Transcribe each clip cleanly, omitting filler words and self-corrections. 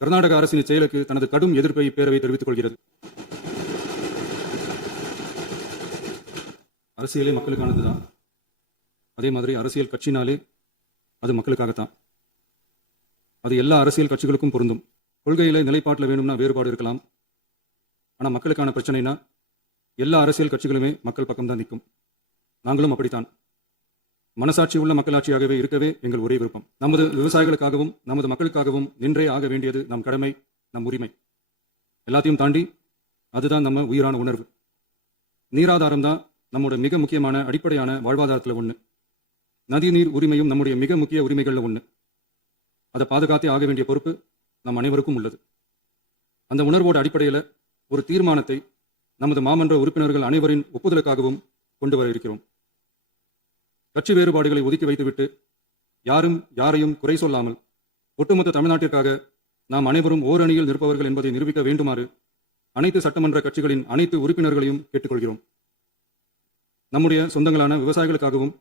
கர்நாடக அரசின் செயலுக்கு தனது கடும் எதிர்ப்பை இப்பேரவை தெரிவித்துக் கொள்கிறது. அரசியலே மக்களுக்கானதுதான். அதே மாதிரி அரசியல் கட்சினாலே அது மக்களுக்காகத்தான். அது எல்லா அரசியல் கட்சிகளுக்கும் பொருந்தும். கொள்கையில நிலைப்பாட்டில் வேணும்னா வேறுபாடு இருக்கலாம். ஆனால் மக்களுக்கான பிரச்சனைனா எல்லா அரசியல் கட்சிகளுமே மக்கள் பக்கம்தான் நிற்கும். நாங்களும் அப்படித்தான். மனசாட்சி உள்ள மக்களாட்சியாகவே இருக்கவே எங்கள் ஒரே விருப்பம். நமது விவசாயிகளுக்காகவும் நமது மக்களுக்காகவும் நின்றே ஆக வேண்டியது நம் கடமை, நம் உரிமை. எல்லாத்தையும் தாண்டி அதுதான் நம்ம உயிரான உணர்வு. நீராதாரம் தான் நம்மோட மிக முக்கியமான அடிப்படையான வாழ்வாதாரத்தில் ஒன்று. நதிநீர் உரிமையும் நம்முடைய மிக முக்கிய உரிமைகளில் ஒன்று. அதை பாதுகாத்தே ஆக வேண்டிய பொறுப்பு நம் அனைவருக்கும் உள்ளது. அந்த உணர்வோட அடிப்படையில் ஒரு தீர்மானத்தை நமது மாமன்ற உறுப்பினர்கள் அனைவரின் ஒப்புதலுக்காகவும் கொண்டு வர இருக்கிறோம். கட்சி வேறுபாடுகளை ஒதுக்கி வைத்துவிட்டு யாரும் யாரையும் குறை சொல்லாமல் ஒட்டுமொத்த தமிழ்நாட்டிற்காக நாம் அனைவரும் ஓரணியில் நிற்பவர்கள் என்பதை நிரூபிக்க வேண்டுமாறு அனைத்து சட்டமன்ற கட்சிகளின் அனைத்து உறுப்பினர்களையும் கேட்டுக்கொள்கிறோம். நம்முடைய சொந்தங்களான விவசாயிகளுக்காகவும்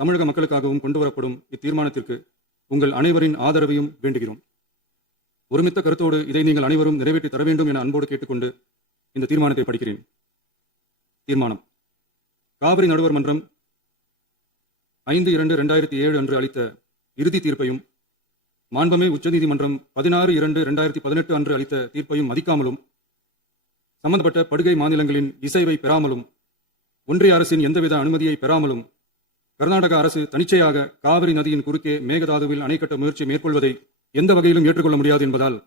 தமிழக மக்களுக்காகவும் கொண்டு வரப்படும் இத்தீர்மானத்திற்கு உங்கள் அனைவரின் ஆதரவையும் வேண்டுகிறோம். ஒருமித்த கருத்தோடு இதை நீங்கள் அனைவரும் நிறைவேற்றி தர வேண்டும் என அன்போடு கேட்டுக்கொண்டு இந்த தீர்மானத்தை படிக்கிறேன். தீர்மானம்: காவிரி நடுவர் மன்றம் 5/2/2007 அன்று அளித்த இறுதி தீர்ப்பையும் மாண்புமிகு உச்சநீதிமன்றம் 16/2/2018 அன்று அளித்த தீர்ப்பையும் மதிக்காமலும் சம்பந்தப்பட்ட படுகை மாநிலங்களின் இசைவை பெறாமலும் ஒன்றிய அரசின் எந்தவித அனுமதியை பெறாமலும் கர்நாடக அரசு தனிச்சையாக காவிரி நதியின் குறுக்கே மேகதாதுவில் அணை கட்ட முயற்சி மேற்கொள்வதை எந்த வகையிலும் ஏற்றுக்கொள்ள முடியாது என்பதால்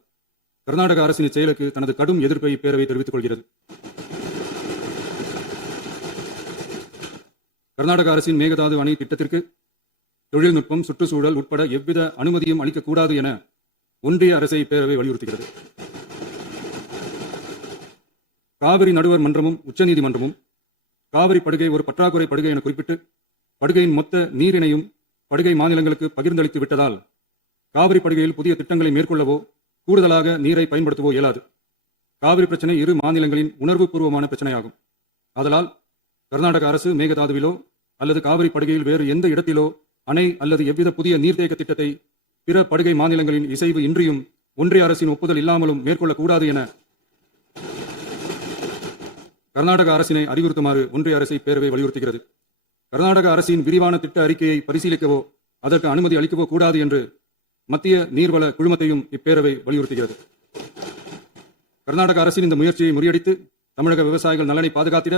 கர்நாடக அரசின் செயலுக்கு தனது கடும் எதிர்ப்பை இப்பேரவை தெரிவித்துக் கொள்கிறது. கர்நாடக அரசின் மேகதாது அணை திட்டத்திற்கு தொழில்நுட்பம், சுற்றுச்சூழல் உட்பட எவ்வித அனுமதியும் அளிக்கக்கூடாது என ஒன்றிய அரசை இப்பேரவை வலியுறுத்துகிறது. காவிரி நடுவர் மன்றமும் உச்சநீதிமன்றமும் காவிரி படுகை ஒரு பற்றாக்குறை படுகை என குறிப்பிட்டு படுகையின் மொத்த நீரினையும் படுகை மாநிலங்களுக்கு பகிர்ந்தளித்து விட்டதால் காவிரி படுகையில் புதிய திட்டங்களை மேற்கொள்ளவோ கூடுதலாக நீரை பயன்படுத்தவோ இயலாது. காவிரி பிரச்சனை இரு மாநிலங்களின் உணர்வு பூர்வமான பிரச்சனையாகும். ஆதலால் கர்நாடக அரசு மேகதாதுவிலோ அல்லது காவிரி படுகையில் வேறு எந்த இடத்திலோ அணை அல்லது எவ்வித புதிய நீர்த்தேக்க திட்டத்தை பிற படுகை மாநிலங்களின் இசைவு இன்றியும் ஒன்றிய அரசின் ஒப்புதல் இல்லாமலும் மேற்கொள்ளக்கூடாது என கர்நாடக அரசினை அறிவுறுத்துமாறு ஒன்றிய அரசை பேரவை வலியுறுத்துகிறது. கர்நாடக அரசின் விரிவான திட்ட அறிக்கையை பரிசீலிக்கவோ அதற்கு அனுமதி அளிக்கவோ கூடாது என்று மத்திய நீர்வள குழுமத்தையும் இப்பேரவை வலியுறுத்துகிறது. கர்நாடக அரசின் இந்த முயற்சியை முறியடித்து தமிழக விவசாயிகள் நலனை பாதுகாத்திட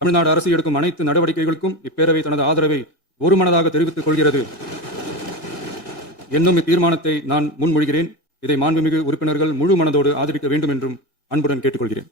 தமிழ்நாடு அரசு எடுக்கும் அனைத்து நடவடிக்கைகளுக்கும் இப்பேரவை தனது ஆதரவை ஒருமனதாக தெரிவித்துக் கொள்கிறது என்னும் இத்தீர்மானத்தை நான் முன்மொழிகிறேன். இதை மாண்புமிகு உறுப்பினர்கள் முழு மனதோடு ஆதரிக்க வேண்டும் என்றும் அன்புடன் கேட்டுக்கொள்கிறேன்.